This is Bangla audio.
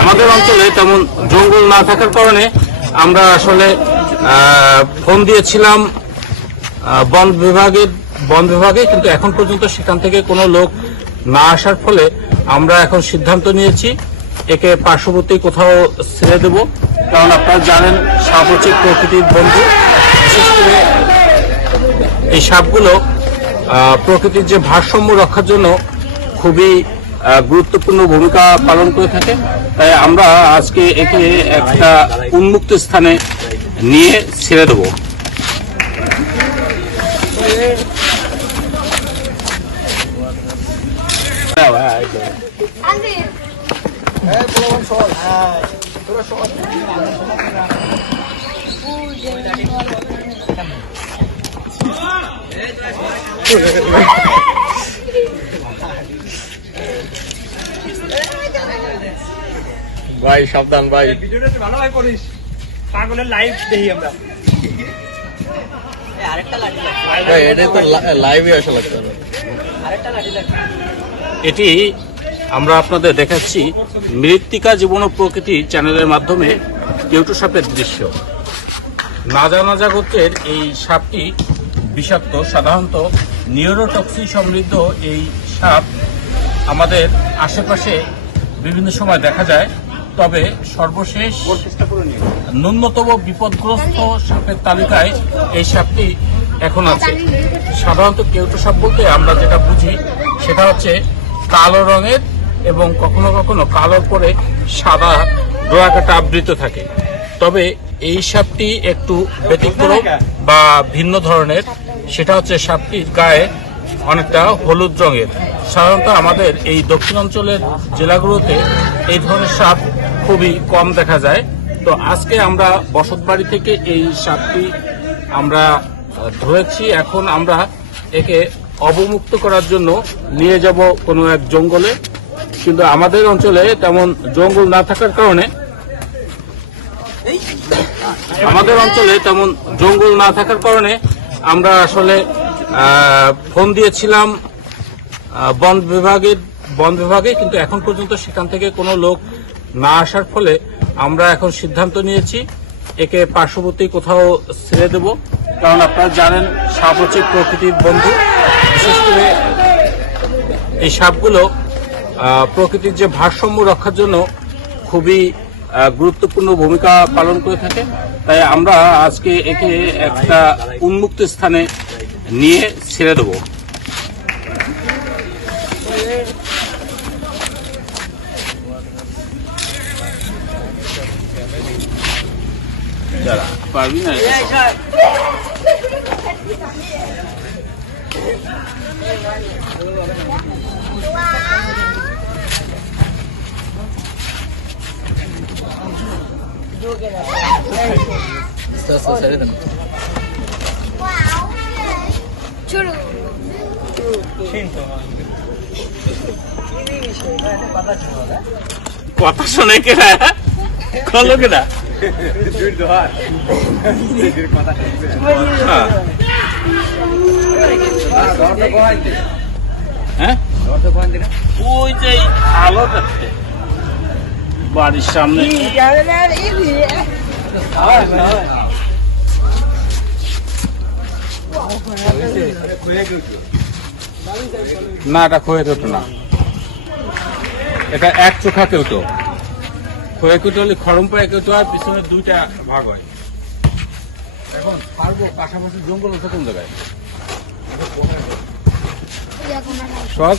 আমাদের অঞ্চলে তেমন জঙ্গল না থাকার কারণে আমরা আসলে ফোন দিয়েছিলাম বন বিভাগে, কিন্তু এখন পর্যন্ত সেখান থেকে কোনো লোক না আসার ফলে আমরা এখন সিদ্ধান্ত নিয়েছি একে পার্শ্ববর্তী কোথাও ছেড়ে দেব। কারণ আপনারা জানেন সাপ হচ্ছে প্রকৃতির বন্ধু। বিশেষ করে এই সাপগুলো প্রকৃতির যে ভারসাম্য রক্ষার জন্য খুবই গুরুত্বপূর্ণ ভূমিকা পালন করে থাকে। তাই আমরা আজকে একে একটা উন্মুক্ত স্থানে নিয়ে ছেড়ে দেব। ভাই সাবধান ভাই, ভিডিওটা ভালোভাবে করিস, পাগলের লাইভ দেখি আমরা। ভাই এটা তো লাইভে আসা লাগছে। এটি আমরা আপনাদের দেখাচ্ছি মৃত্তিকা জীবন ও প্রকৃতি চ্যানেলের মাধ্যমে কেউটো সাপের দৃশ্য। নাজা গোত্রের এই সাপটি বিষাক্ত, সাধারণত নিউরোটক্সিন সমৃদ্ধ এই সাপ আমাদের আশেপাশে বিভিন্ন সময় দেখা যায়। তবে সর্বশেষ ন্যূনতম বিপদগ্রস্ত সাপের তালিকায় এই সাপটি এখন আছে। সাধারণত কেউটো সাপ বলতে আমরা যেটা বুঝি সেটা হচ্ছে কালো রঙের এবং কখনো কখনো কালোর পরে সাদা ডোরাকাটা আবৃত থাকে। তবে এই সাপটি একটু ব্যতিক্রম বা ভিন্ন ধরনের। সেটা হচ্ছে সাপটির গায়ে অনেকটা হলুদ রঙের। সাধারণত আমাদের এই দক্ষিণাঞ্চলের জেলাগুলোতে এই ধরনের সাপ খুবই কম দেখা যায়। তো আজকে আমরা বসতবাড়ি থেকে এই সাপটি আমরা ধরেছি। এখন আমরা একে অবমুক্ত করার জন্য নিয়ে যাব কোনো এক জঙ্গলে। কিন্তু আমাদের অঞ্চলে তেমন জঙ্গল না থাকার কারণে আমরা আসলে ফোন দিয়েছিলাম বন বিভাগে, কিন্তু এখন পর্যন্ত সেখান থেকে কোনো লোক না আসার ফলে আমরা এখন সিদ্ধান্ত নিয়েছি একে পার্শ্ববর্তী কোথাও ছেড়ে দেব। কারণ আপনারা জানেন সাপ হচ্ছে প্রকৃতির বন্ধু। বিশেষ করে এই সাপগুলো প্রকৃতির যে ভারসাম্য রক্ষার জন্য খুবই গুরুত্বপূর্ণ ভূমিকা পালন করে থাকে। তাই আমরা আজকে একে একটা উন্মুক্ত স্থানে নিয়ে ছেড়ে দেব। পারবি না কথা শোনে কেনা খলো কেনা ওই যে আলো বাড়ির সামনে না, এটা খোয়ে কেউটো না, এটা এক চোখা কেউটো। খোয়ে কেউটো হলে খড়ম্পা কেউটো আর পিছনে দুইটা ভাগ হয়। এখন পারবো পাশাপাশি জঙ্গল আছে কোন জায়গায় সব